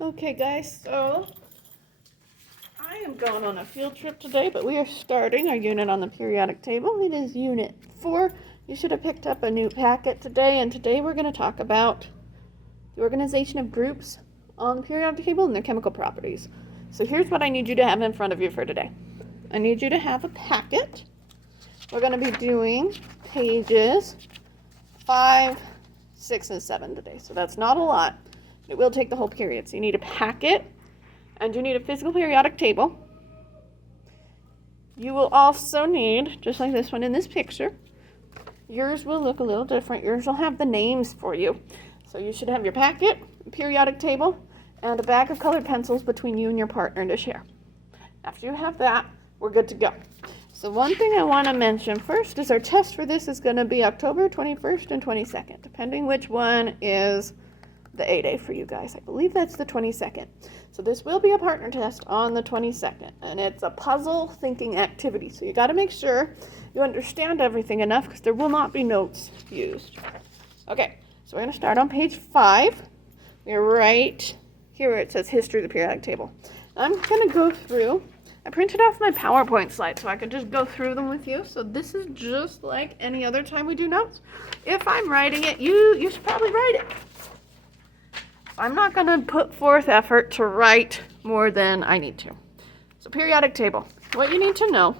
Okay guys, so I am going on a field trip today, but we are starting our unit on the periodic table. It is unit 4. You should have picked up a new packet today, and today we're going to talk about the organization of groups on the periodic table and their chemical properties. So here's what I need you to have in front of you for today. I need you to have a packet. We're going to be doing pages 5, 6, and 7 today, so that's not a lot. It will take the whole period. So you need a packet, and you need a physical periodic table. You will also need, just like this one in this picture, yours will look a little different. Yours will have the names for you. So you should have your packet, a periodic table, and a bag of colored pencils between you and your partner to share. After you have that, we're good to go. So one thing I want to mention first is our test for this is going to be October 21st and 22nd, depending which one is the A-Day for you guys. I believe that's the 22nd. So this will be a partner test on the 22nd, and it's a puzzle thinking activity. So you got to make sure you understand everything enough because there will not be notes used. Okay, so we're going to start on page 5. We're right here where it says History of the Periodic Table. I'm going to go through. I printed off my PowerPoint slides so I could just go through them with you. So this is just like any other time we do notes. If I'm writing it, you should probably write it. I'm not going to put forth effort to write more than I need to. So periodic table. What you need to know.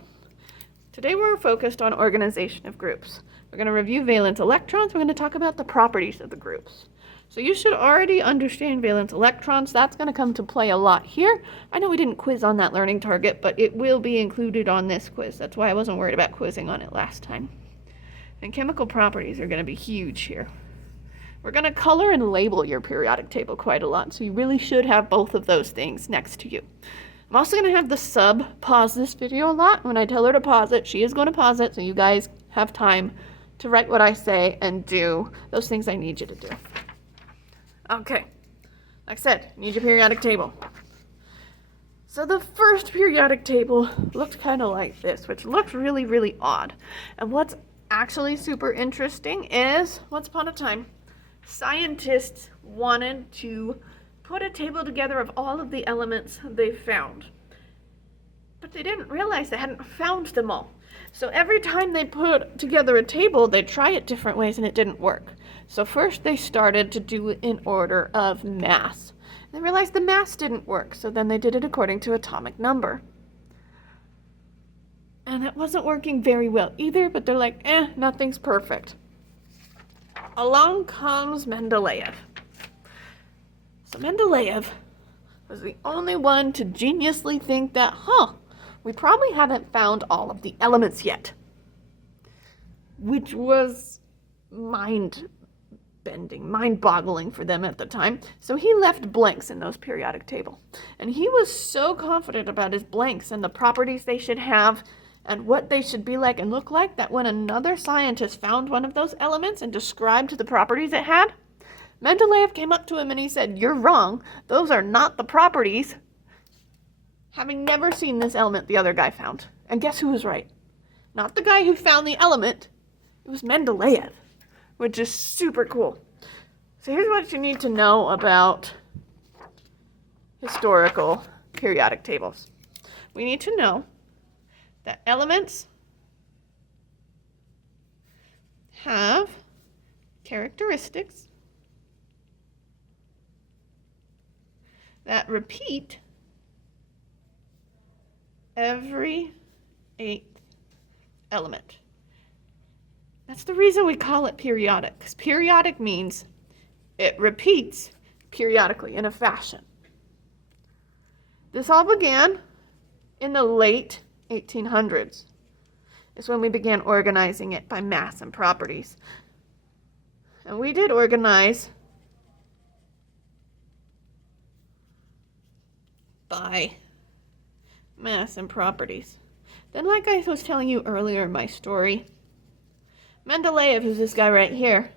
Today we're focused on organization of groups. We're going to review valence electrons. We're going to talk about the properties of the groups. So you should already understand valence electrons. That's going to come to play a lot here. I know we didn't quiz on that learning target, but it will be included on this quiz. That's why I wasn't worried about quizzing on it last time. And chemical properties are going to be huge here. We're going to color and label your periodic table quite a lot, so you really should have both of those things next to you. I'm also going to have the sub pause this video a lot. When I tell her to pause it, she is going to pause it, so you guys have time to write what I say and do those things I need you to do. Okay, like I said, you need your periodic table. So the first periodic table looked kind of like this, which looks really, really odd. And what's actually super interesting is, once upon a time, scientists wanted to put a table together of all of the elements they found. But they didn't realize they hadn't found them all. So every time they put together a table, they'd try it different ways and it didn't work. So first they started to do it in order of mass. They realized the mass didn't work, so then they did it according to atomic number. And it wasn't working very well either, but they're like, nothing's perfect. Along comes Mendeleev. So Mendeleev was the only one to geniusly think that, we probably haven't found all of the elements yet. Which was mind-bending, mind-boggling for them at the time. So he left blanks in those periodic table. And he was so confident about his blanks and the properties they should have and what they should be like and look like, that when another scientist found one of those elements and described the properties it had, Mendeleev came up to him and he said, "You're wrong. Those are not the properties." Having never seen this element the other guy found. And guess who was right? Not the guy who found the element. It was Mendeleev, which is super cool. So here's what you need to know about historical periodic tables. We need to know that elements have characteristics that repeat every 8th element. That's the reason we call it periodic, because periodic means it repeats periodically in a fashion. This all began in the late 1800s. Is when we began organizing it by mass and properties. And we did organize by mass and properties. Then, like I was telling you earlier in my story, Mendeleev, who's this guy right here.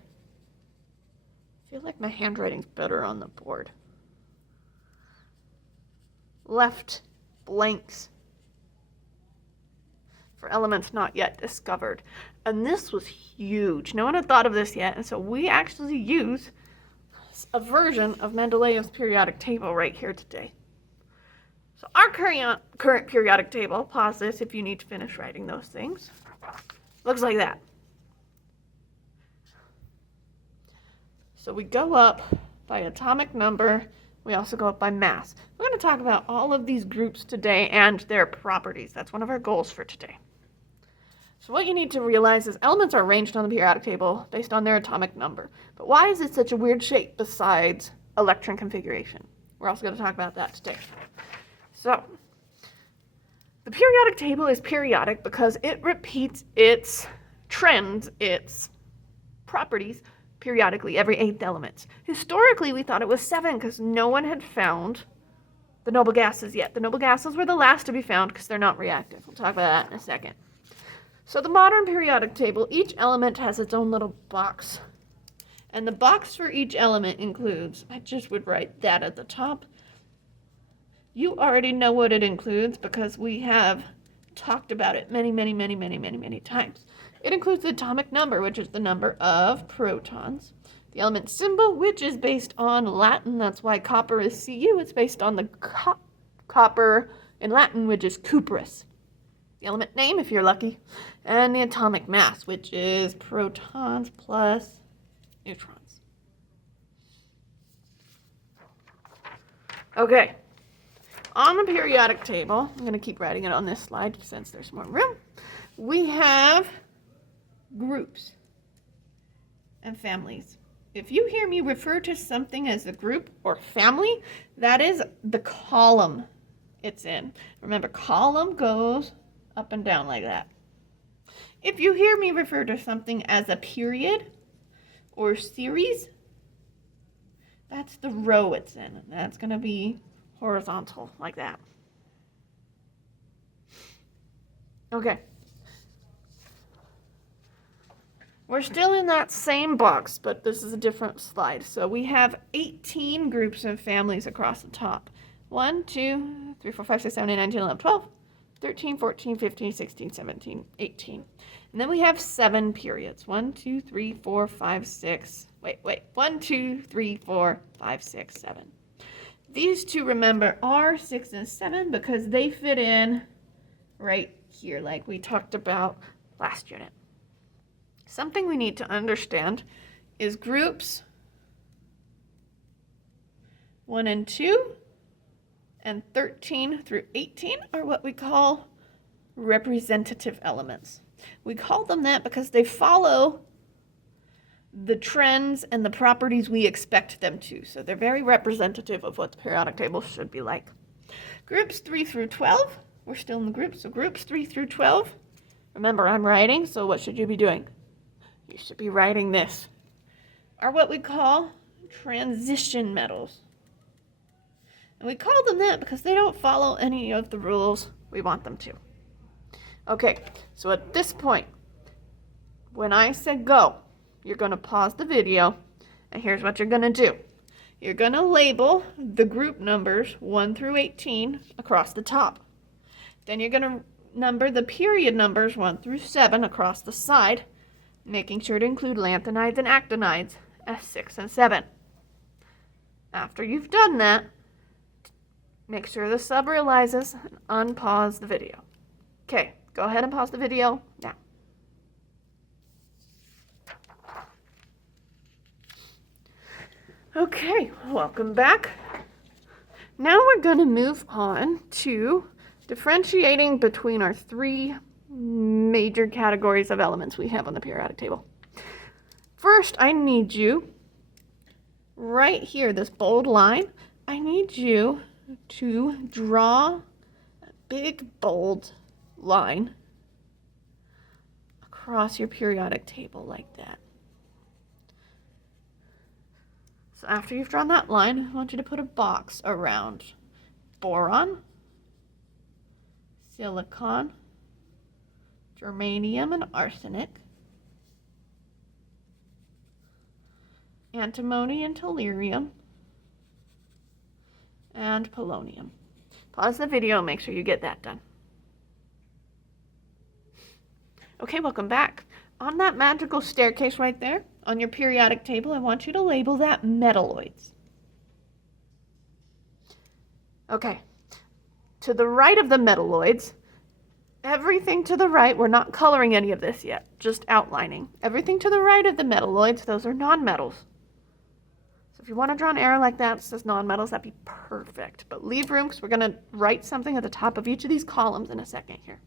I feel like my handwriting's better on the board. Left blanks for elements not yet discovered. And this was huge. No one had thought of this yet. And so we actually use a version of Mendeleev's periodic table right here today. So our current periodic table, pause this if you need to finish writing those things, looks like that. So we go up by atomic number. We also go up by mass. We're going to talk about all of these groups today and their properties. That's one of our goals for today. So what you need to realize is elements are arranged on the periodic table based on their atomic number. But why is it such a weird shape besides electron configuration? We're also going to talk about that today. So the periodic table is periodic because it repeats its trends, its properties, periodically every 8 elements. Historically, we thought it was 7 because no one had found the noble gases yet. The noble gases were the last to be found because they're not reactive. We'll talk about that in a second. So the modern periodic table, each element has its own little box. And the box for each element includes, I just would write that at the top. You already know what it includes because we have talked about it many times. It includes the atomic number, which is the number of protons. The element symbol, which is based on Latin. That's why copper is Cu. It's based on the copper in Latin, which is cuprous. The element name, if you're lucky. And the atomic mass, which is protons plus neutrons. Okay. On the periodic table, I'm going to keep writing it on this slide since there's more room. We have groups and families. If you hear me refer to something as a group or family, that is the column it's in. Remember, column goes up and down like that. If you hear me refer to something as a period or series, that's the row it's in. That's going to be horizontal like that. Okay. We're still in that same box, but this is a different slide. So we have 18 groups and families across the top. 1, 2, 3, 4, 5, 6, 7, 8, 9, 10, 11, 12, 13, 14, 15, 16, 17, 18. And then we have 7 periods. 1, 2, 3, 4, 5, 6. Wait. 1, 2, 3, 4, 5, 6, 7. These two, remember, are 6 and 7 because they fit in right here like we talked about last unit. Something we need to understand is groups 1 and 2 and 13 through 18 are what we call representative elements. We call them that because they follow the trends and the properties we expect them to. So they're very representative of what the periodic table should be like. Groups 3 through 12, we're still in the groups, so groups 3 through 12. Remember, I'm writing, so what should you be doing? You should be writing this. Are what we call transition metals. And we call them that because they don't follow any of the rules we want them to. Okay, so at this point, when I said go, you're going to pause the video, and here's what you're going to do. You're going to label the group numbers 1 through 18 across the top. Then you're going to number the period numbers 1 through 7 across the side, making sure to include lanthanides and actinides as 6 and 7. After you've done that, make sure the sub realizes and unpause the video. Okay, go ahead and pause the video now. Okay, welcome back. Now we're going to move on to differentiating between our 3 major categories of elements we have on the periodic table. First, I need you, right here, this bold line, I need you to draw a big bold line across your periodic table like that. So after you've drawn that line, I want you to put a box around boron, silicon, germanium and arsenic, antimony and tellurium, and polonium. Pause the video and make sure you get that done. Okay, welcome back. On that magical staircase right there, on your periodic table, I want you to label that metalloids. Okay, to the right of the metalloids, everything to the right, we're not coloring any of this yet, just outlining. Everything to the right of the metalloids, those are nonmetals. So if you want to draw an arrow like that, it says nonmetals, that'd be perfect. But leave room because we're going to write something at the top of each of these columns in a second here.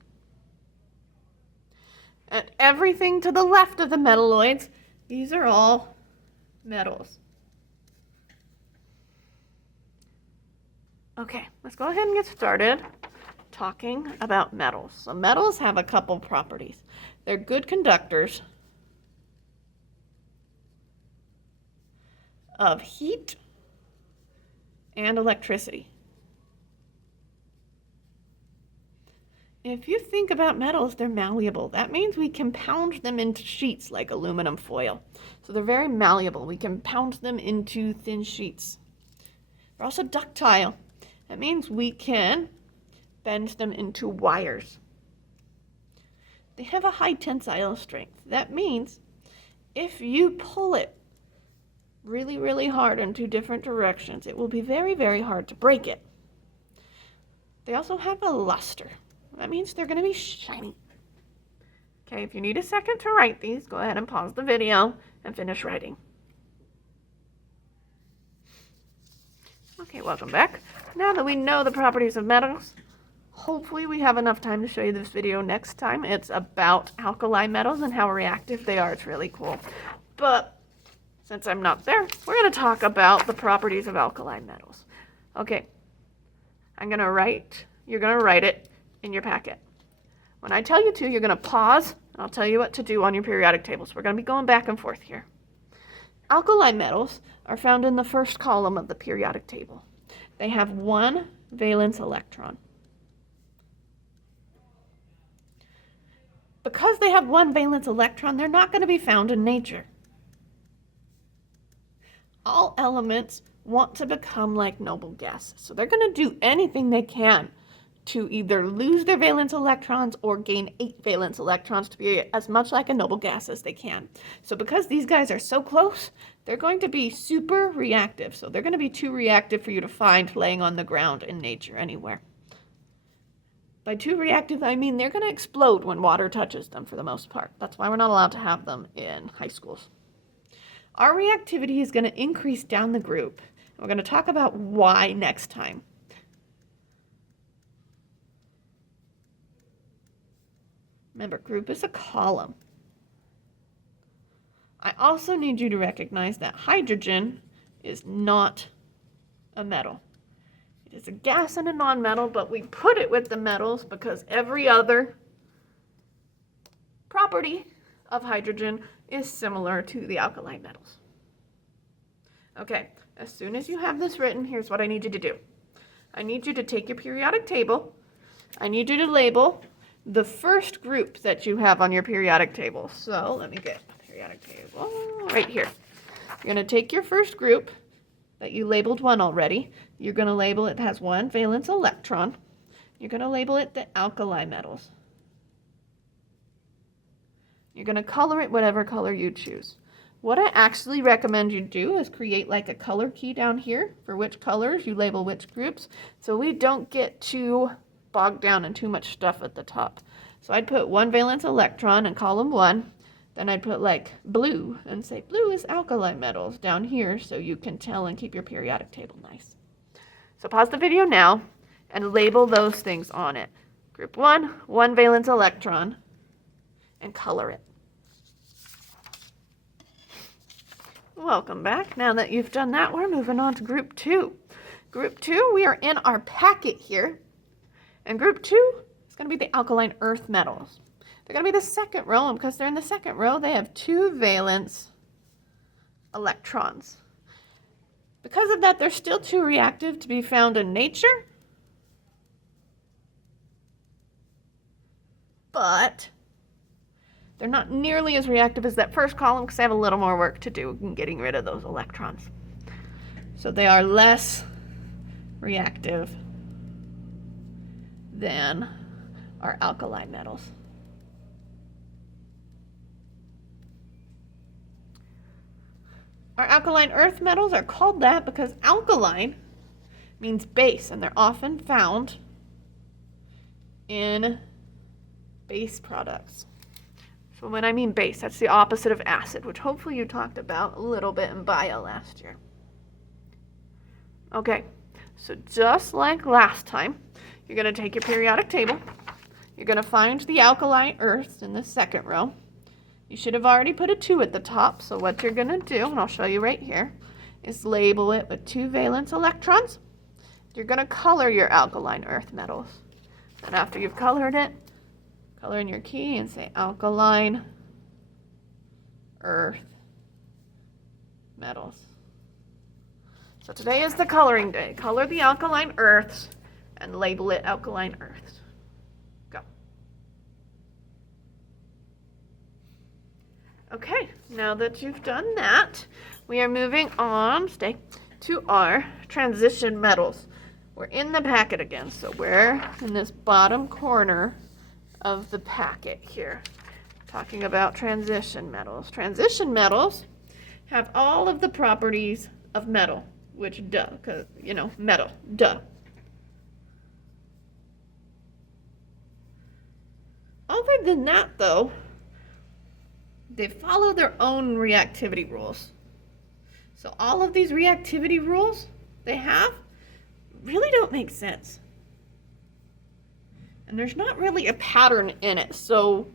And everything to the left of the metalloids, these are all metals. Okay, let's go ahead and get started talking about metals. So metals have a couple properties. They're good conductors of heat and electricity. If you think about metals, they're malleable. That means we can pound them into sheets like aluminum foil. So they're very malleable. We can pound them into thin sheets. They're also ductile. That means we can bend them into wires. They have a high tensile strength. That means if you pull it really, really hard in two different directions, it will be very, very hard to break it. They also have a luster. That means they're going to be shiny. Okay, if you need a second to write these, go ahead and pause the video and finish writing. Okay, welcome back. Now that we know the properties of metals, hopefully we have enough time to show you this video next time. It's about alkali metals and how reactive they are. It's really cool. But since I'm not there, we're going to talk about the properties of alkali metals. Okay, you're going to write it in your packet. When I tell you to, you're going to pause, and I'll tell you what to do on your periodic table. So we're going to be going back and forth here. Alkali metals are found in the first column of the periodic table. They have one valence electron. Because they have one valence electron, they're not going to be found in nature. All elements want to become like noble gases, so they're going to do anything they can to either lose their valence electrons or gain 8 valence electrons to be as much like a noble gas as they can. So because these guys are so close, they're going to be super reactive. So they're going to be too reactive for you to find laying on the ground in nature anywhere. By too reactive, I mean they're going to explode when water touches them for the most part. That's why we're not allowed to have them in high schools. Our reactivity is going to increase down the group. We're going to talk about why next time. Remember, group is a column. I also need you to recognize that hydrogen is not a metal. It is a gas and a nonmetal, but we put it with the metals because every other property of hydrogen is similar to the alkali metals. Okay, as soon as you have this written, here's what I need you to do. I need you to take your periodic table. I need you to label the first group that you have on your periodic table. So let me get a periodic table right here. You're going to take your first group that you labeled one already. You're going to label it has one valence electron. You're going to label it the alkali metals. You're going to color it whatever color you choose. What I actually recommend you do is create like a color key down here for which colors you label which groups, so we don't get too bogged down in too much stuff at the top. So I'd put one valence electron in column 1, then I'd put like blue and say blue is alkali metals down here so you can tell and keep your periodic table nice. So pause the video now and label those things on it. Group 1, one valence electron, and color it. Welcome back. Now that you've done that, we're moving on to group 2. Group 2, we are in our packet here. And group 2 is going to be the alkaline earth metals. They're going to be the second row, and because they're in the second row, they have 2 valence electrons. Because of that, they're still too reactive to be found in nature. But they're not nearly as reactive as that first column because they have a little more work to do in getting rid of those electrons. So they are less reactive than our alkali metals. Our alkaline earth metals are called that because alkaline means base, and they're often found in base products. So when I mean base, that's the opposite of acid, which hopefully you talked about a little bit in bio last year. Okay, so just like last time, you're going to take your periodic table. You're going to find the alkaline earths in the second row. You should have already put a 2 at the top, so what you're going to do, and I'll show you right here, is label it with 2 valence electrons. You're going to color your alkaline earth metals. And after you've colored it, color in your key and say alkaline earth metals. So today is the coloring day. Color the alkaline earths and label it alkaline earths. Go. Okay, now that you've done that, we are moving on, to our transition metals. We're in the packet again, so we're in this bottom corner of the packet here, talking about transition metals. Transition metals have all of the properties of metal, which duh, because, metal, duh. Other than that, though, they follow their own reactivity rules. So all of these reactivity rules they have really don't make sense. And there's not really a pattern in it. So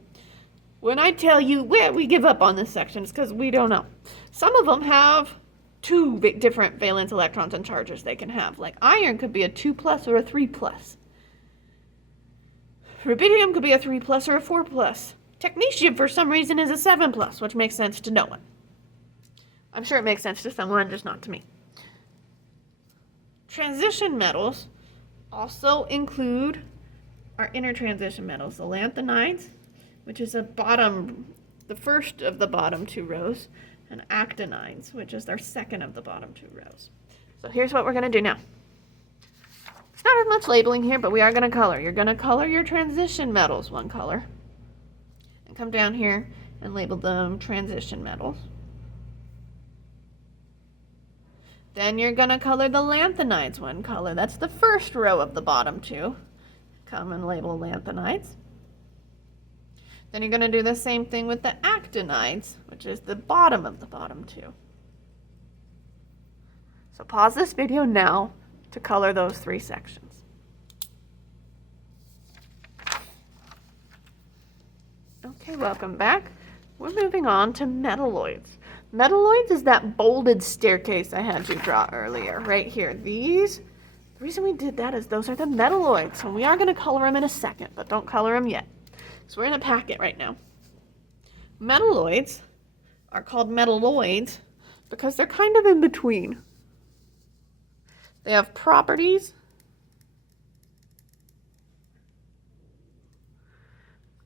when I tell you, we give up on this section, it's because we don't know. Some of them have 2 different valence electrons and charges they can have. Like iron could be a 2+ or a 3+. Rubidium could be a 3+ or a 4+. Technetium, for some reason, is a 7+, which makes sense to no one. I'm sure it makes sense to someone, just not to me. Transition metals also include our inner transition metals, the lanthanides, which is the first of the bottom 2 rows, and actinides, which is our second of the bottom 2 rows. So here's what we're going to do now. It's not as much labeling here, but we are going to color. You're going to color your transition metals one color, and come down here and label them transition metals. Then you're going to color the lanthanides one color. That's the first row of the bottom 2. Come and label lanthanides. Then you're going to do the same thing with the actinides, which is the bottom of the bottom 2. So pause this video now to color those 3 sections. Okay, welcome back. We're moving on to metalloids. Metalloids is that bolded staircase I had you draw earlier, right here. The reason we did that is those are the metalloids, and we are going to color them in a second, but don't color them yet. So we're in a packet right now. Metalloids are called metalloids because they're kind of in between. They have properties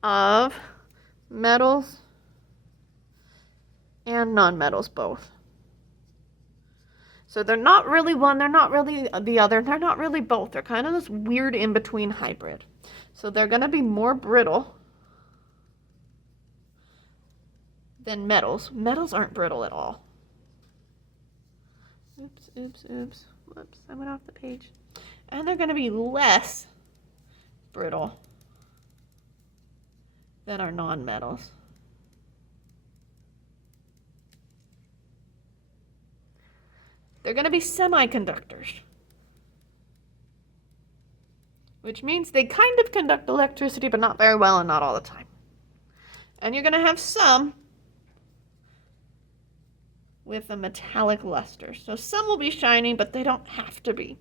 of metals and nonmetals both. So they're not really one, they're not really the other, they're not really both. They're kind of this weird in-between hybrid. So they're going to be more brittle than metals. Metals aren't brittle at all. Oops. Whoops, I went off the page. And they're going to be less brittle than our nonmetals. They're going to be semiconductors, which means they kind of conduct electricity, but not very well and not all the time. And you're going to have some with a metallic luster. So some will be shiny, but they don't have to be.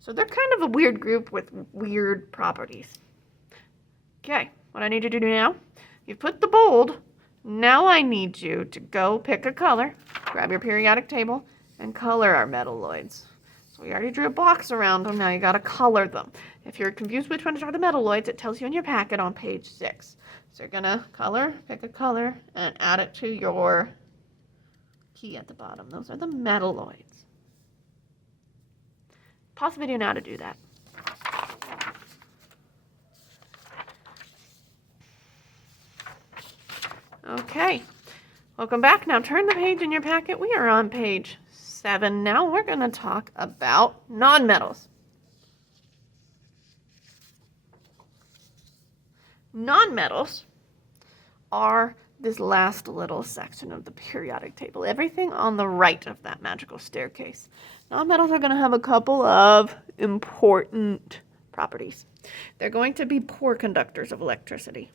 So they're kind of a weird group with weird properties. Okay, what I need you to do now, you've put the bold. Now I need you to go pick a color, grab your periodic table, and color our metalloids. So we already drew a box around them, now you gotta color them. If you're confused which ones are the metalloids, it tells you in your packet on page 6. So you're gonna pick a color, and add it to your key at the bottom. Those are the metalloids. Pause the video now to do that. Okay, Welcome back. Now turn the page in your packet. We are on page 7 now. We're going to talk about nonmetals. Nonmetals are this last little section of the periodic table. Everything on the right of that magical staircase. Nonmetals are going to have a couple of important properties. They're going to be poor conductors of electricity.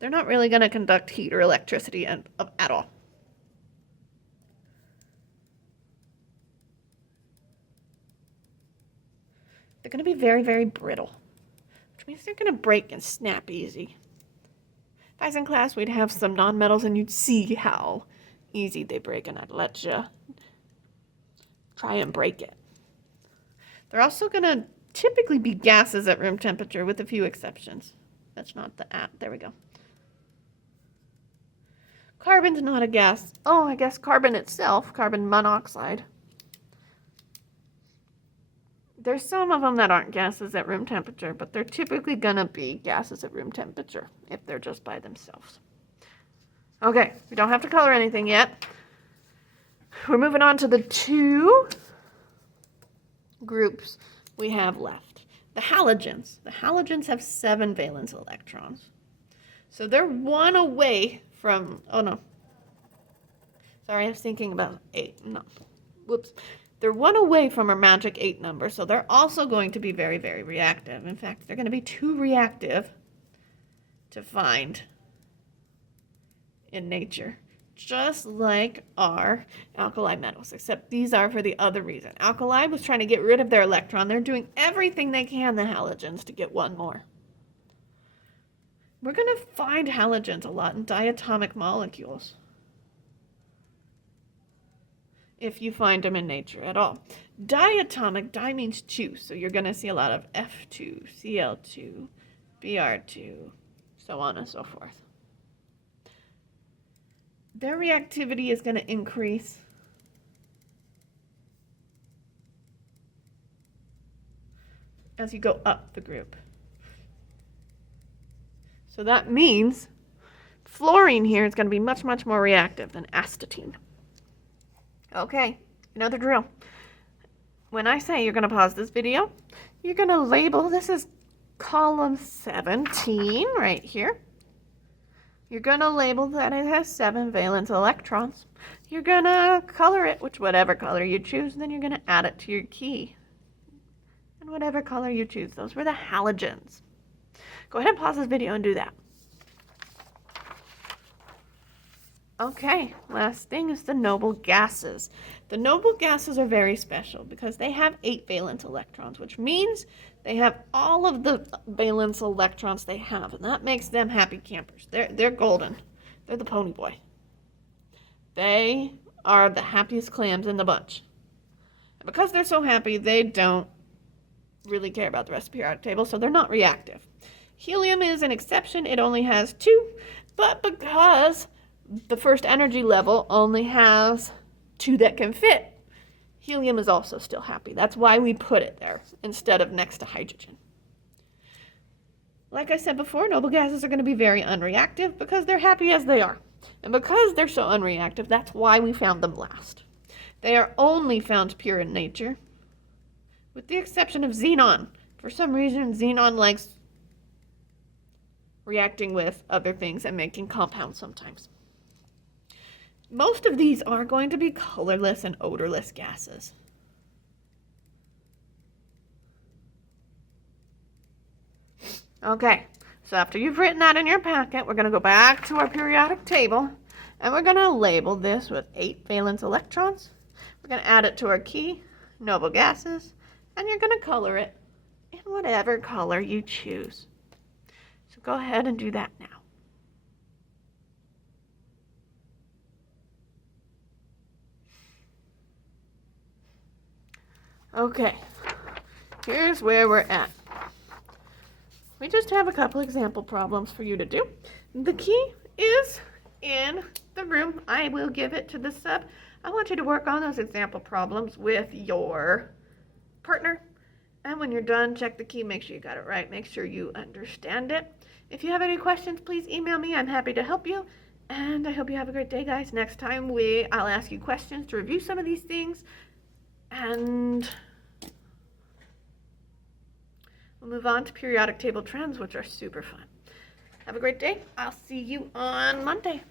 They're not really going to conduct heat or electricity at all. They're going to be very, very brittle, which means they're going to break and snap easy. If I was in class, we'd have some nonmetals and you'd see how easy they break, and I'd let you try and break it. They're also going to typically be gases at room temperature with a few exceptions. That's not the at. There we go. Carbon's not a gas. Oh, I guess carbon itself, carbon monoxide. There's some of them that aren't gases at room temperature, but they're typically going to be gases at room temperature if they're just by themselves. Okay, we don't have to color anything yet. We're moving on to the 2 groups we have left. The halogens. The halogens have 7 valence electrons. So they're 1 away from, oh no. Sorry, I was thinking about 8. No. Whoops. They're 1 away from our magic 8 number, so they're also going to be very, very reactive. In fact, they're going to be too reactive to find in nature, just like our alkali metals, except these are for the other reason. Alkali was trying to get rid of their electron. They're doing everything they can, the halogens, to get 1 more. We're going to find halogens a lot in diatomic molecules, if you find them in nature at all. Diatomic, di means 2, so you're going to see a lot of F2, Cl2, Br2, so on and so forth. Their reactivity is going to increase as you go up the group. So that means fluorine here is going to be much, much more reactive than astatine. Okay, you know the drill. When I say you're going to pause this video, you're going to label, this is column 17 right here. You're going to label that it has 7 valence electrons. You're going to color it with whatever color you choose, and then you're going to add it to your key. And whatever color you choose, those were the halogens. Go ahead and pause this video and do that. Okay, last thing is the noble gases. The noble gases are very special because they have 8 valence electrons, which means they have all of the valence electrons they have, and that makes them happy campers. They're golden. They're the pony boy. They are the happiest clams in the bunch. And because they're so happy, they don't really care about the rest of the periodic table, so they're not reactive. Helium is an exception. It only has 2, but because the first energy level only has 2 that can fit, helium is also still happy. That's why we put it there instead of next to hydrogen. Like I said before, noble gases are going to be very unreactive because they're happy as they are. And because they're so unreactive, that's why we found them last. They are only found pure in nature, with the exception of xenon. For some reason, xenon likes reacting with other things and making compounds sometimes. Most of these are going to be colorless and odorless gases. Okay, so after you've written that in your packet, we're going to go back to our periodic table, and we're going to label this with 8 valence electrons. We're going to add it to our key, noble gases, and you're going to color it in whatever color you choose. So go ahead and do that now. Okay, here's where we're at. We just have a couple example problems for you to do. The key is in the room. I will give it to the sub. I want you to work on those example problems with your partner. And when you're done, check the key, make sure you got it right, make sure you understand it. If you have any questions, please email me. I'm happy to help you. And I hope you have a great day, guys. Next time I'll ask you questions to review some of these things, and we'll move on to periodic table trends, which are super fun. Have a great day. I'll see you on Monday.